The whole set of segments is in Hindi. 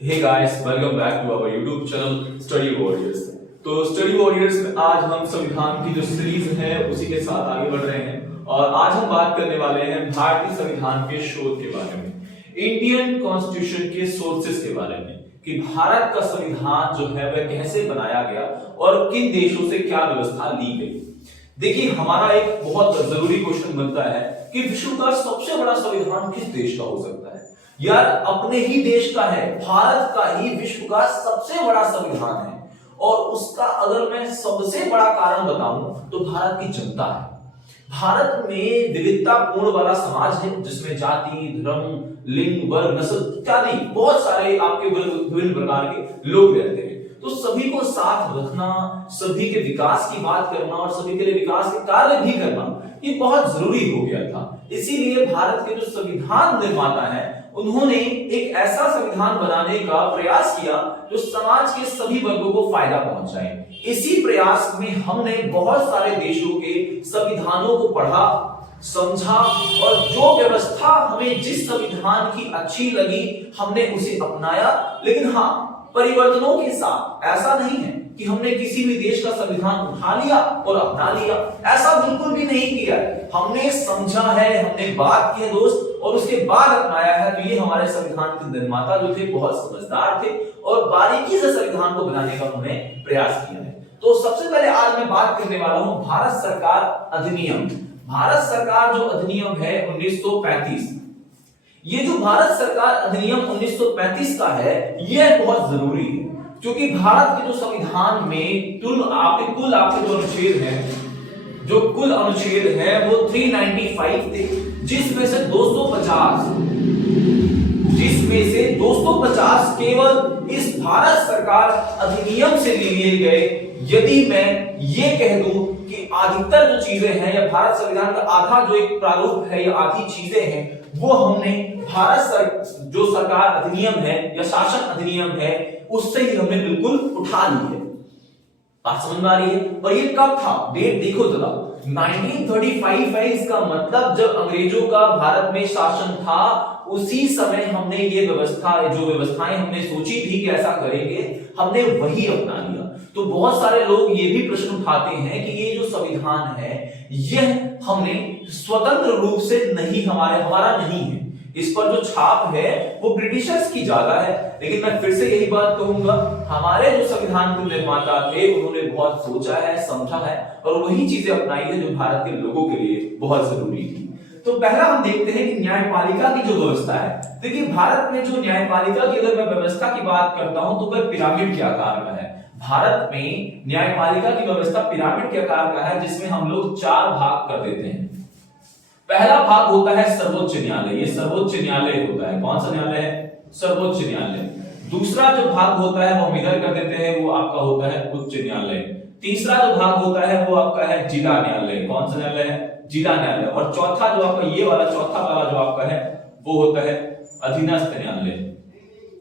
Hey guys, welcome back to our YouTube channel study warriors. तो स्टडी वॉरियर्स में आज हम संविधान की जो सीरीज है उसी के साथ आगे बढ़ रहे हैं और आज हम बात करने वाले हैं भारतीय संविधान के शोध के बारे में, इंडियन कॉन्स्टिट्यूशन के सोर्सेस के बारे में कि भारत का संविधान जो है वह कैसे बनाया गया और किन देशों से क्या व्यवस्था ली गई। देखिए, हमारा एक बहुत जरूरी क्वेश्चन बनता है कि विश्व का सबसे बड़ा संविधान किस देश का हो सकता है। यार, अपने ही देश का है, भारत का ही विश्व का सबसे बड़ा संविधान है और उसका अगर मैं सबसे बड़ा कारण बताऊं तो भारत की जनता है। भारत में विविधतापूर्ण वाला समाज है जिसमें जाति, धर्म, लिंग, वर्ग, नस्ल इत्यादि बहुत सारे आपके विभिन्न प्रकार के लोग रहते हैं। तो सभी को साथ रखना, सभी के विकास की बात करना और सभी के लिए विकास के कार्य भी करना ये बहुत जरूरी हो गया था। इसीलिए भारत के जो संविधान निर्माता हैं उन्होंने एक ऐसा संविधान बनाने का प्रयास किया जो समाज के सभी वर्गों को फायदा पहुंचाए। इसी प्रयास में हमने बहुत सारे देशों के संविधानों को पढ़ा, समझा और जो व्यवस्था हमें जिस संविधान की अच्छी लगी हमने उसे अपनाया। लेकिन हाँ, परिवर्तनों के साथ। ऐसा नहीं है कि हमने किसी भी देश का संविधान उठा लिया और अपना लिया, ऐसा बिल्कुल भी नहीं किया। हमने समझा है, हमने बात की है दोस्त और उसके बाद अपनाया है। तो ये हमारे संविधान के निर्माता जो थे बहुत समझदार थे और बारीकी से संविधान को बनाने का उन्होंने प्रयास किया है। तो सबसे पहले आज मैं बात करने वाला हूं भारत सरकार अधिनियम। भारत सरकार जो अधिनियम है 1935, ये जो भारत सरकार अधिनियम 1935 का है यह बहुत जरूरी है क्योंकि भारत के जो संविधान में कुल आपके जो अनुच्छेद हैं, जो कुल अनुच्छेद है वो 395 थे, जिसमें से 250 केवल इस भारत सरकार अधिनियम से लिए गए। यदि मैं ये कह दूं कि अधिकतर जो चीजें हैं या भारत संविधान का आधा जो एक प्रारूप है या आधी चीजें हैं वो हमने जो सरकार अधिनियम है या शासन अधिनियम है उससे ही हमने बिल्कुल उठा ली है। बात समझ में आ रही है? और ये कब था? डेट देखो जरा, 1935 है। इसका मतलब जब अंग्रेजों का भारत में शासन था उसी समय हमने ये जो व्यवस्थाएं हमने सोची थी कि ऐसा करेंगे, हमने वही अपना लिया। तो बहुत सारे लोग ये भी प्रश्न उठाते हैं कि ये जो संविधान है यह हमने स्वतंत्र रूप से नहीं, हमारा नहीं है, इस पर जो छाप है वो ब्रिटिशर्स की ज्यादा है। लेकिन मैं फिर से यही बात कहूंगा, हमारे जो संविधान के निर्माता थे उन्होंने बहुत सोचा है, समझा है और वही चीजें अपनाई है जो भारत के लोगों के लिए बहुत जरूरी थी। तो पहला हम देखते हैं कि न्यायपालिका की जो व्यवस्था है। देखिए, भारत में जो न्यायपालिका की अगर मैं व्यवस्था की बात करता हूं तो वह पिरामिड के आकार का है। भारत में न्यायपालिका की व्यवस्था पिरामिड के आकार का है जिसमें हम लोग 4 भाग कर देते हैं। पहला भाग होता है सर्वोच्च न्यायालय, ये सर्वोच्च न्यायालय होता है। कौन सा न्यायालय है? सर्वोच्च न्यायालय। दूसरा जो भाग होता है वो हम इधर कर देते हैं, वो आपका होता है उच्च न्यायालय। तीसरा जो भाग होता है वो आपका है जिला न्यायालय। कौन सा न्यायालय है? जिला न्यायालय। और चौथा जो आपका ये वाला चौथा वाला जो आपका है वो होता है अधीनस्थ न्यायालय।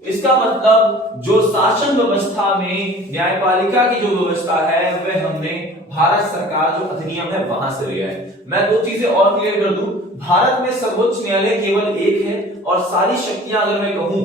इसका मतलब जो शासन व्यवस्था में न्यायपालिका की जो व्यवस्था है वह हमने भारत सरकार जो अधिनियम है वहां से लिया है। मैं 2 चीजें और क्लियर कर दूं, भारत में सर्वोच्च न्यायालय केवल एक है और सारी शक्तियां अगर मैं कहूं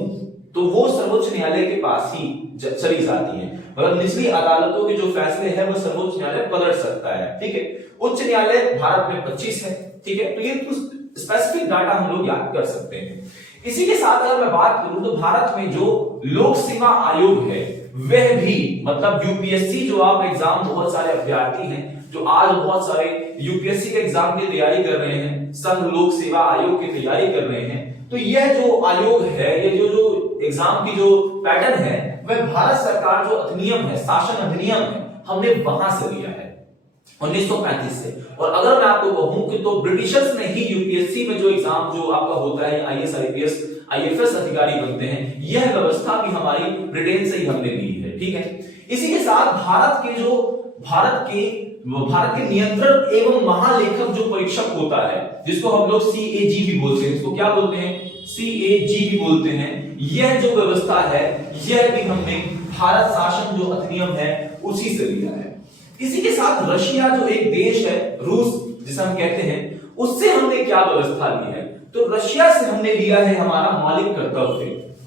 तो वो सर्वोच्च न्यायालय के पास ही चली जाती हैं। मतलब निचली अदालतों के जो फैसले हैं वो सर्वोच्च न्यायालय पलट सकता है। ठीक है, उच्च न्यायालय भारत में 25 है। ठीक है, तो ये कुछ स्पेसिफिक डाटा हम लोग याद कर सकते हैं। इसी के साथ अगर मैं बात करूं तो भारत में जो लोक सेवा आयोग है वह भी, मतलब यूपीएससी जो आप एग्जाम, बहुत सारे अभ्यर्थी हैं जो आज बहुत सारे यूपीएससी के एग्जाम की तैयारी कर रहे हैं, संघ लोक सेवा आयोग की तैयारी कर रहे हैं। तो यह जो आयोग है, ये जो एग्जाम की जो पैटर्न है वह भारत सरकार जो अधिनियम है, शासन अधिनियम है, हमने वहां से लिया है 1935 से। और अगर मैं आपको कहूं कि तो ब्रिटिशर्स ने ही यूपीएससी में जो एग्जाम जो आपका होता है आईएएस, आईपीएस, आईएफएस अधिकारी बनते हैं, यह व्यवस्था भी हमारी ब्रिटेन से ही हमने ली है। ठीक है, इसी के साथ भारत के नियंत्रण एवं महालेखक जो परीक्षक होता है जिसको हम लोग सीएजी भी बोलते हैं, इसको क्या बोलते हैं? सीएजी भी बोलते हैं। यह जो व्यवस्था है यह भी हमने भारत शासन जो अधिनियम है उसी से लिया है। इसी के साथ रशिया जो एक देश है, रूस जिसे हम कहते हैं, उससे हमने क्या व्यवस्था ली है? तो रशिया से हमने लिया है हमारा मौलिक कर्तव्य।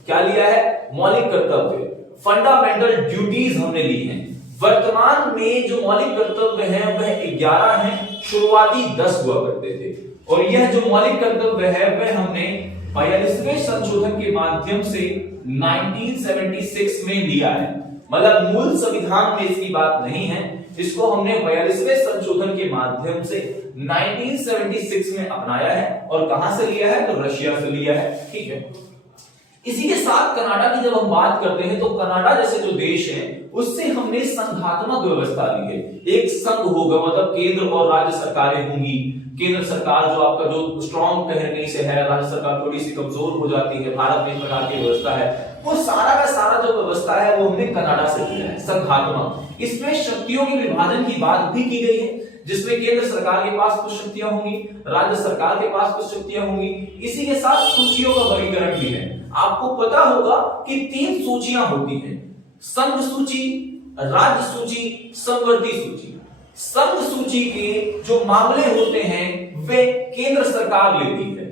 क्या लिया है? मौलिक कर्तव्य, फंडामेंटल ड्यूटीज हमने ली हैं। वर्तमान में जो मौलिक कर्तव्य हैं वह 11 हैं, शुरुआती 10 हुआ करते थे। और यह जो मौलिक कर्तव्य है वह हमने 42वें संशोधन के माध्यम से 1976 में लिया है। मतलब मूल संविधान में इसकी बात नहीं है, इसको हमने 42वें संशोधन के माध्यम से 1976 में अपनाया है। और कहां से लिया है? तो रशिया से लिया है। ठीक है, इसी के साथ कनाडा की जब हम बात करते हैं तो कनाडा जैसे जो देश है उससे हमने संघात्मक व्यवस्था ली है। एक संघ होगा, मतलब केंद्र और राज्य सरकारें होंगी। केंद्र सरकार जो आपका जो स्ट्रॉन्ग कहीं से है, राज्य सरकार थोड़ी सी कमजोर हो जाती है। भारत में एक प्रकार की व्यवस्था है, वो सारा का सारा जो व्यवस्था है वो हमने कनाडा से लिया है, संघात्मक। इसमें शक्तियों के विभाजन की बात भी की गई है, जिसमें केंद्र सरकार के पास कुछ शक्तियां होंगी, राज्य सरकार के पास कुछ शक्तियां होंगी। इसी के साथ सूचियों का वर्गीकरण भी है। आपको पता होगा कि 3 सूचियां होती हैं, संघ सूची, राज्य सूची, समवर्ती सूची। संघ सूची के जो मामले होते हैं वे केंद्र सरकार लेती है,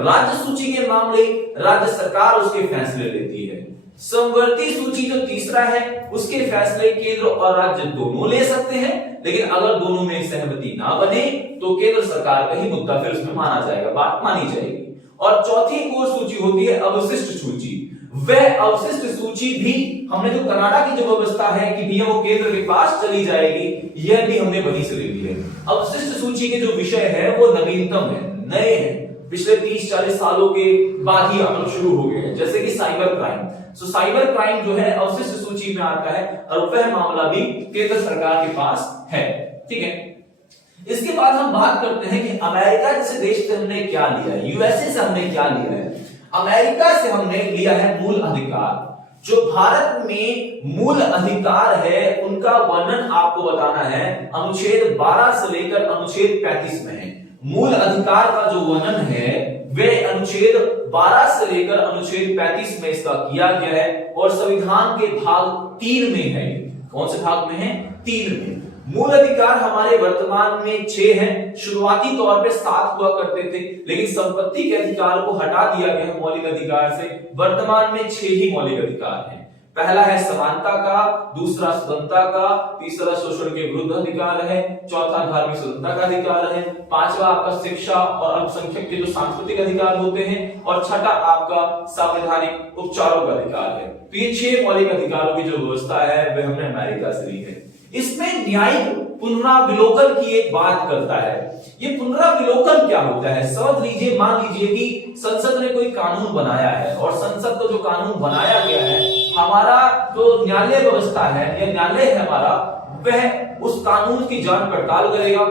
राज्य सूची के मामले राज्य सरकार उसके फैसले लेती है। समवर्ती सूची जो तीसरा है उसके फैसले केंद्र और राज्य दोनों ले सकते हैं, लेकिन अगर दोनों में सहमति ना बने तो केंद्र सरकार का ही मुद्दा फिर उसमें माना जाएगा, बात मानी जाएगी। और चौथी एक और सूची होती है अवशिष्ट सूची। वह अवशिष्ट सूची भी हमने जो कनाडा की जो व्यवस्था है कि भैया वो केंद्र के पास चली जाएगी, यह भी हमने वहीं से ले ली है। अवशिष्ट सूची के जो विषय है वो नवीनतम है, नए हैं, पिछले 30-40 सालों के बाद ही अमल शुरू हो गए हैं, जैसे कि साइबर क्राइम। सो साइबर क्राइम जो है अवशिष्ट सूची में आता है और वह मामला भी केंद्र सरकार के पास है। ठीक है, इसके बाद हम बात करते हैं कि अमेरिका जैसे देश से हमने क्या लिया है, यूएसए से हमने क्या लिया है। अमेरिका से हमने लिया है मूल अधिकार। जो भारत में मूल अधिकार है उनका वर्णन आपको बताना है, अनुच्छेद 12 से लेकर अनुच्छेद 35 में है। मूल अधिकार का जो वर्णन है वे अनुच्छेद 12 से लेकर अनुच्छेद 35 में इसका किया गया है और संविधान के भाग 3 में है। कौन से भाग में है? 3 में। मूल अधिकार हमारे वर्तमान में 6 हैं, शुरुआती तौर पे 7 हुआ करते थे, लेकिन संपत्ति के अधिकार को हटा दिया गया है मौलिक अधिकार से। वर्तमान में 6 ही मौलिक अधिकार हैं। पहला है समानता का, दूसरा स्वतंत्रता का, तीसरा शोषण के विरुद्ध अधिकार है, चौथा धार्मिक स्वतंत्रता का अधिकार है, पांचवा आपका शिक्षा और अल्पसंख्यक के जो सांस्कृतिक अधिकार होते हैं, और छठा आपका संवैधानिक उपचारों का अधिकार है। तो ये 6 मौलिक अधिकारों की जो व्यवस्था है वह हमने अमेरिका से ली है। इसमें न्यायिक पुनराविलोकन की एक बात करता है। ये पुनराविलोकन क्या होता है? समझ लीजिए, मान लीजिए कि संसद ने कोई कानून बनाया है और संसद को जो कानून बनाया गया है, हमारा जो न्यायालय व्यवस्था है या न्यायालय है हमारा, वह उस कानून की जांच पड़ताल करेगा,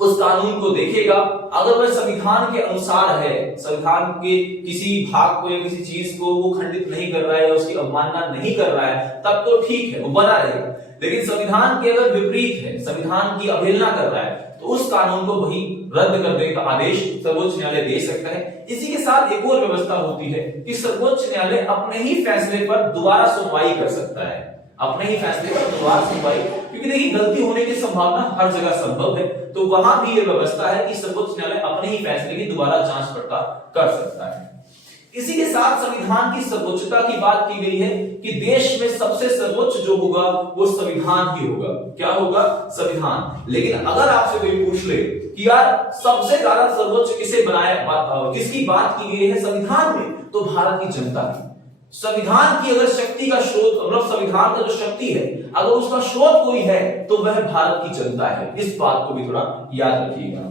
उस कानून को देखेगा। अगर वह संविधान के अनुसार है, संविधान के किसी भाग को या किसी चीज को वो खंडित नहीं कर रहा है, उसकी अवमानना नहीं कर रहा है, तब तो ठीक है, वो बना रहेगा। लेकिन संविधान के अगर विपरीत है, संविधान की अवहेलना कर रहा है, तो उस कानून को वही रद्द कर देने का आदेश सर्वोच्च न्यायालय दे सकता है। इसी के साथ एक और व्यवस्था होती है कि सर्वोच्च न्यायालय अपने ही फैसले पर दोबारा सुनवाई कर सकता है, अपने ही फैसले पर दोबारा सुनवाई, क्योंकि देखिए गलती होने की संभावना हर जगह संभव है, तो वहां भी यह व्यवस्था है कि सर्वोच्च न्यायालय अपने ही फैसले की दोबारा जांच पड़ताल कर सकता है। इसी के साथ संविधान की सर्वोच्चता की बात की गई है कि देश में सबसे सर्वोच्च जो होगा वो संविधान ही होगा। क्या होगा? संविधान। लेकिन अगर आपसे कोई पूछ ले कि यार सबसे ज्यादा सर्वोच्च किसे बनाया, किसकी बात की गई है संविधान में, तो भारत की जनता की। संविधान की अगर शक्ति का स्रोत, मतलब संविधान का जो शक्ति है, अगर उसका स्रोत कोई है तो वह भारत की जनता है। इस बात को भी थोड़ा याद रखिएगा।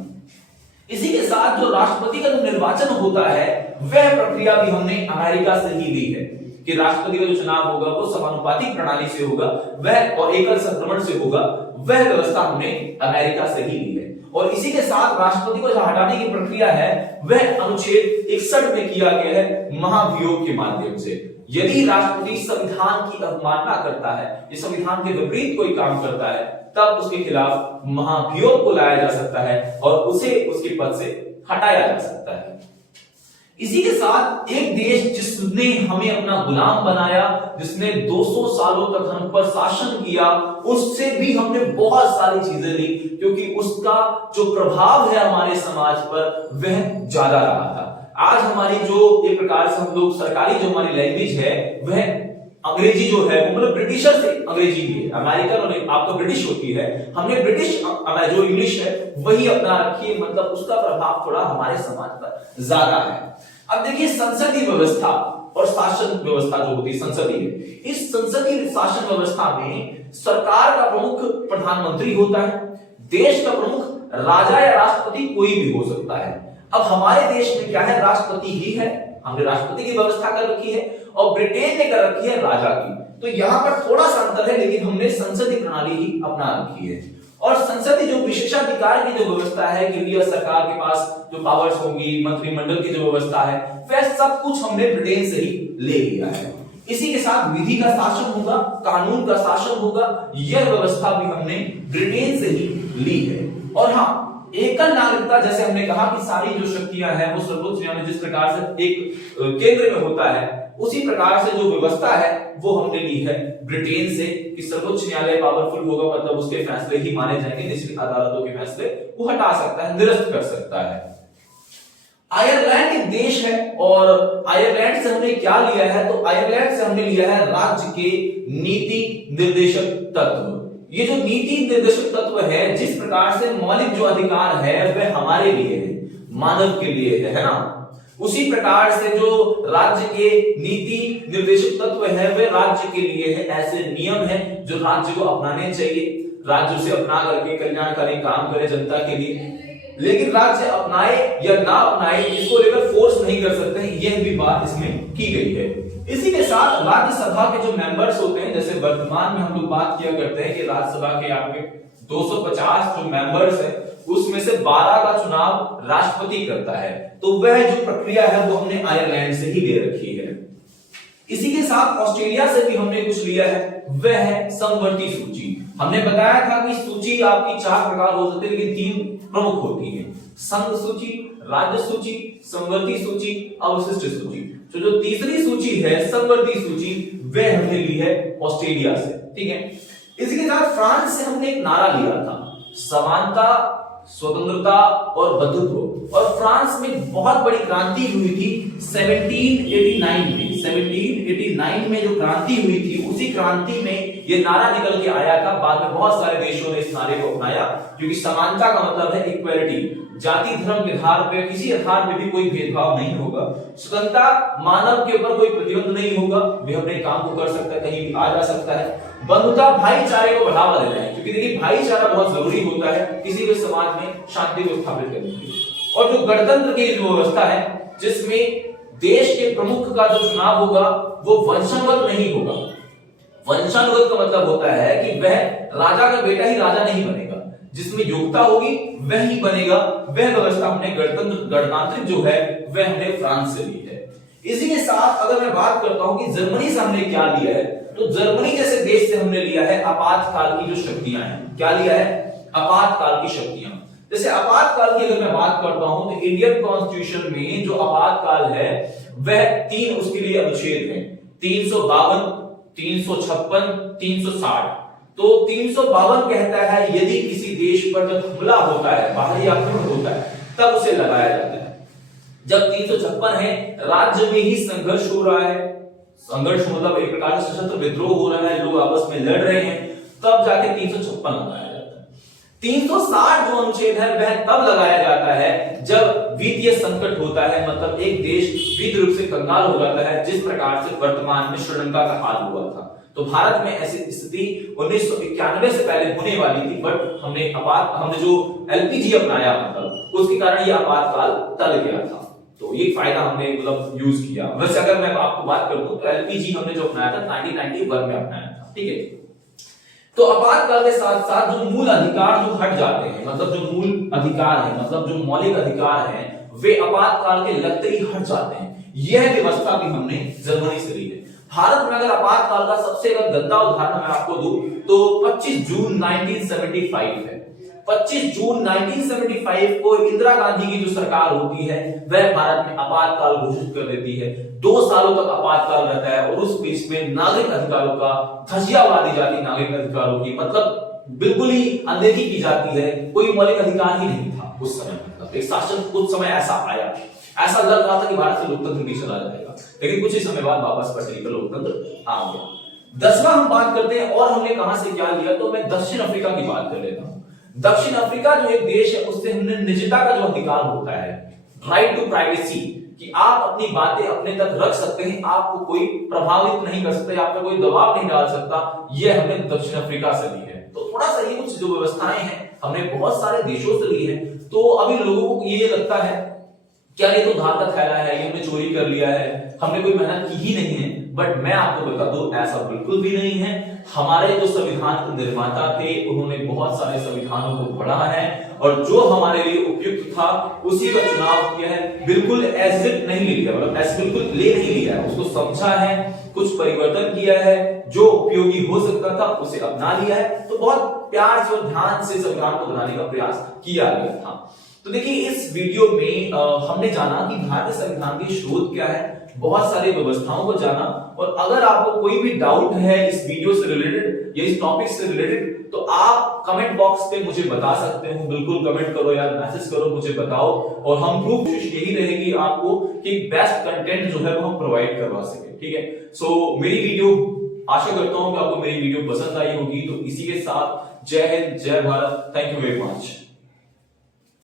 इसी के साथ जो राष्ट्रपति का जो निर्वाचन होता है वह प्रक्रिया भी हमने अमेरिका से ही ली है कि राष्ट्रपति का जो चुनाव होगा वो समानुपातिक प्रणाली से होगा, वह और एकल संक्रमण से होगा। वह व्यवस्था हमने अमेरिका से ही ली है। और इसी के साथ राष्ट्रपति को जो हटाने की प्रक्रिया है वह अनुच्छेद 61 में किया गया है, महाभियोग के माध्यम से। यदि राष्ट्रपति संविधान की अवमानना करता है, ये संविधान के विपरीत कोई काम करता है, तब उसके खिलाफ महाभियोग को लाया जा सकता है और उसे उसके पद से हटाया जा सकता है। इसी के साथ एक देश जिसने हमें अपना गुलाम बनाया, जिसने 200 सालों तक हम पर शासन किया, उससे भी हमने बहुत सारी चीजें ली, क्योंकि उसका जो प्रभाव है हमारे समाज पर वह ज्यादा रहा था। आज हमारी जो एक प्रकार से हम लोग सरकारी जो हमारी लैंग्वेज है वह अंग्रेजी जो है वो मतलब ब्रिटिशर से अंग्रेजी भी है, अमेरिकन और आपका ब्रिटिश होती है, हमने ब्रिटिश जो इंग्लिश है वही अपना रखी है, मतलब उसका प्रभाव थोड़ा हमारे समाज पर ज्यादा है। अब देखिए संसदीय व्यवस्था और शासन व्यवस्था जो होती है संसदीय, इस संसदीय शासन व्यवस्था में सरकार का प्रमुख प्रधानमंत्री होता है, देश का प्रमुख राजा या राष्ट्रपति कोई भी हो सकता है। अब हमारे देश में क्या है, राष्ट्रपति ही है, हमने राष्ट्रपति की व्यवस्था कर रखी है और ब्रिटेन ने कर रखी है राजा की। तो यहां पर थोड़ा सा अंतर है, लेकिन हमने संसदीय प्रणाली ही अपना रखी है। और संसदीय जो विशेषाधिकार की जो व्यवस्था है कि सरकार के पास जो पावर्स होंगी, मंत्रिमंडल की जो व्यवस्था है, वह सब कुछ हमने ब्रिटेन से ही ले लिया है। इसी के साथ विधि का शासन होगा, कानून का शासन होगा, यह व्यवस्था भी हमने ब्रिटेन से ही ली है। और हाँ, एकल नागरिकता, जैसे हमने कहा कि सारी जो शक्तियां हैं वो सर्वोच्च न्यायालय जिस प्रकार से एक केंद्र में होता है, उसी प्रकार से जो व्यवस्था है वो हमने ली है ब्रिटेन से कि सर्वोच्च न्यायालय पावरफुल होगा, मतलब उसके फैसले ही माने जाएंगे, निचली अदालतों के फैसले वो हटा सकता है, निरस्त कर सकता है। आयरलैंड एक देश है और आयरलैंड से हमने क्या लिया है, तो आयरलैंड से हमने लिया है राज्य के नीति निर्देशक तत्व। ये जो नीति निर्देशक तत्व है, जिस प्रकार से मौलिक जो अधिकार है वह हमारे लिए है, मानव के लिए है ना, उसी प्रकार से जो राज्य के नीति निर्देशक तत्व है वे राज्य के लिए है। ऐसे नियम है जो राज्य को अपनाने चाहिए, राज्य उसे अपना करके कल्याणकारी काम करे जनता के लिए। लेकिन राज्य अपनाए या ना अपनाए इसको लेकर फोर्स नहीं कर सकते, यह भी बात इसमें की गई है। इसी के साथ राज्यसभा के जो मेंबर्स होते हैं, जैसे वर्तमान में हम लोग बात किया करते हैं कि राज्यसभा के आपके 250 जो मेंबर्स है उसमें से 12 का चुनाव राष्ट्रपति करता है। तो वह जो प्रक्रिया है वो हमने आयरलैंड से ही ले रखी है। इसी के साथ ऑस्ट्रेलिया से भी हमने कुछ लिया है, वह है समवर्ती सूची। हमने बताया था कि सूची आपकी 4 प्रकार हो सकती है, लेकिन 3 प्रमुख होती है, संघ सूची, राज्य सूची, समवर्ती सूची, अवशिष्ट सूची। तो जो तीसरी सूची है समवर्ती सूची, वह हमने ली है ऑस्ट्रेलिया से, ठीक है। इसी के साथ फ्रांस से हमने एक नारा लिया था, समानता, स्वतंत्रता और बंधुत्व। और फ्रांस में बहुत बड़ी क्रांति हुई थी 1789 में। 1789 में जो क्रांति हुई थी, उसी क्रांति में ये नारा निकल के आया था। बाद में बहुत सारे देशों ने इस नारे को अपनाया, क्योंकि समानता का मतलब है इक्वालिटी, जाति धर्म के आधार पर किसी आधार में भी कोई भेदभाव नहीं होगा। स्वतंत्रता, मानव के ऊपर कोई प्रतिबंध नहीं होगा, वे अपने काम को कर सकता है, कहीं भी आ जा सकता है। बंधुता, भाईचारे को बढ़ावा देना है, क्योंकि देखिए भाईचारा बहुत जरूरी होता है किसी भी समाज में शांति को स्थापित करने के लिए। और जो गणतंत्र की जो व्यवस्था है, जिसमें देश के प्रमुख का जो चुनाव होगा वो वंशानुगत नहीं होगा। वंशानुगत का मतलब होता है कि वह राजा का बेटा ही राजा नहीं बनेगा, जिसमें योग्यता होगी वह ही बनेगा। वह व्यवस्था हमने गणतांत्रिक जो है वह हमने फ्रांस से ली है। इसी के साथ अगर मैं बात करता हूं कि जर्मनी से हमने क्या लिया है, तो जर्मनी जैसे देश से हमने लिया है आपातकाल की जो शक्तियां हैं। क्या लिया है? आपातकाल की शक्तियां। जैसे आपातकाल की अगर मैं बात करता हूं तो इंडियन कॉन्स्टिट्यूशन में जो आपातकाल है वह 3 उसके लिए अनुच्छेद हैं, 352, 356, 360। तो 352 कहता है यदि किसी देश पर जब हमला होता है, बाहरी आक्रमण होता है, तब उसे लगाया जाता है। जब 356 है, राज्य में ही संघर्ष हो रहा है, संघर्ष मतलब एक प्रकार से सशस्त्र विद्रोह हो रहा है, लोग आपस में लड़ रहे हैं, तब जाके 356 लगाया जाता है। 360 जो अनुच्छेद है वह तब लगाया जाता है जब वित्तीय संकट होता है, मतलब एक देश वित्तीय रूप से कंगाल हो जाता है, जिस प्रकार से वर्तमान में श्रीलंका का हाल हुआ था। तो भारत में ऐसी स्थिति 1991 से पहले होने वाली थी, बट हमने जो एलपीजी अपनाया, मतलब उसके कारण यह आपातकाल टल गया था। तो ये फायदा हमने मतलब यूज किया। वैसे अगर मैं आपको बात करूं तो एलपीजी हमने जो अपनाया था 1991 में अपनाया था, ठीक है। तो आपातकाल के साथ साथ जो मूल अधिकार जो हट जाते हैं, मतलब जो मूल अधिकार है, मतलब जो मौलिक अधिकार है, वे आपातकाल के लगते ही हट जाते हैं। यह व्यवस्था भी हमने जर्मनी से ली है। भारत में अगर आपातकाल का सबसे गंदा उदाहरण मैं आपको दूं तो 25 जून 1975 है। 25 जून 1975 को इंदिरा गांधी की जो सरकार होती है वह भारत में आपातकाल घोषित कर देती है। 2 सालों तक आपातकाल रहता है और उस बीच में नागरिक अधिकारों का धज्जियां उड़ा दी जाती, नागरिक अधिकारों की मतलब बिल्कुल ही अनदेखी की जाती है, कोई मौलिक अधिकार ही नहीं था उस समय। मतलब एक शासन कुछ समय ऐसा आया। ऐसा लग रहा था कि भारत से लोकतंत्र भी चला जाएगा, लेकिन कुछ ही समय बाद वापस पटरी पर लोकतंत्र आ गया। 10वां हम बात करते हैं और हमने कहां से क्या लिया, तो मैं दक्षिण अफ्रीका की बात कर लेता हूं। दक्षिण अफ्रीका जो एक देश है, उससे हमने निजता का जो अधिकार होता है, राइट टू प्राइवेसी, कि आप अपनी बातें अपने तक रख सकते हैं, आपको कोई प्रभावित नहीं कर सकता, आप पर कोई दबाव नहीं डाल सकता, यह हमने दक्षिण अफ्रीका से ली है। तो थोड़ा सा ये कुछ जो व्यवस्थाएं हैं हमने बहुत सारे देशों से ली है। तो अभी लोगों को ये लगता है क्या ये तो उधार का थैला है, ये हमने चोरी कर लिया है, हमने कोई मेहनत की ही नहीं है। बट मैं आपको बता दूं ऐसा बिल्कुल भी नहीं है। हमारे जो संविधान के निर्माता थे उन्होंने बहुत सारे संविधानों को पढ़ा है और जो हमारे लिए उपयुक्त था उसी का चुनाव किया है। बिल्कुल एज इट नहीं ले लिया, मतलब ऐसे बिल्कुल ले नहीं लिया है, उसको समझा है, कुछ परिवर्तन किया है, जो उपयोगी हो सकता था उसे अपना लिया है। तो बहुत प्यार से और ध्यान से संविधान को बनाने का प्रयास किया गया था। तो देखिए इस वीडियो में हमने जाना कि भारतीय संविधान के स्रोत क्या है, बहुत सारी व्यवस्थाओं को जाना। और अगर आपको कोई भी डाउट है इस वीडियो से रिलेटेड या इस टॉपिक से रिलेटेड तो आप कमेंट बॉक्स पे मुझे बता सकते हो, बिल्कुल कमेंट करो या मैसेज करो, मुझे बताओ। और हम प्रूफ कोशिश यही रहेगी आपको कि बेस्ट कंटेंट जो है वो हम प्रोवाइड करवा सके, ठीक है। सो मेरी वीडियो, आशा करता हूं कि आपको मेरी वीडियो पसंद आई होगी। तो इसी के साथ जय हिंद, जय Bharat, thank you very much.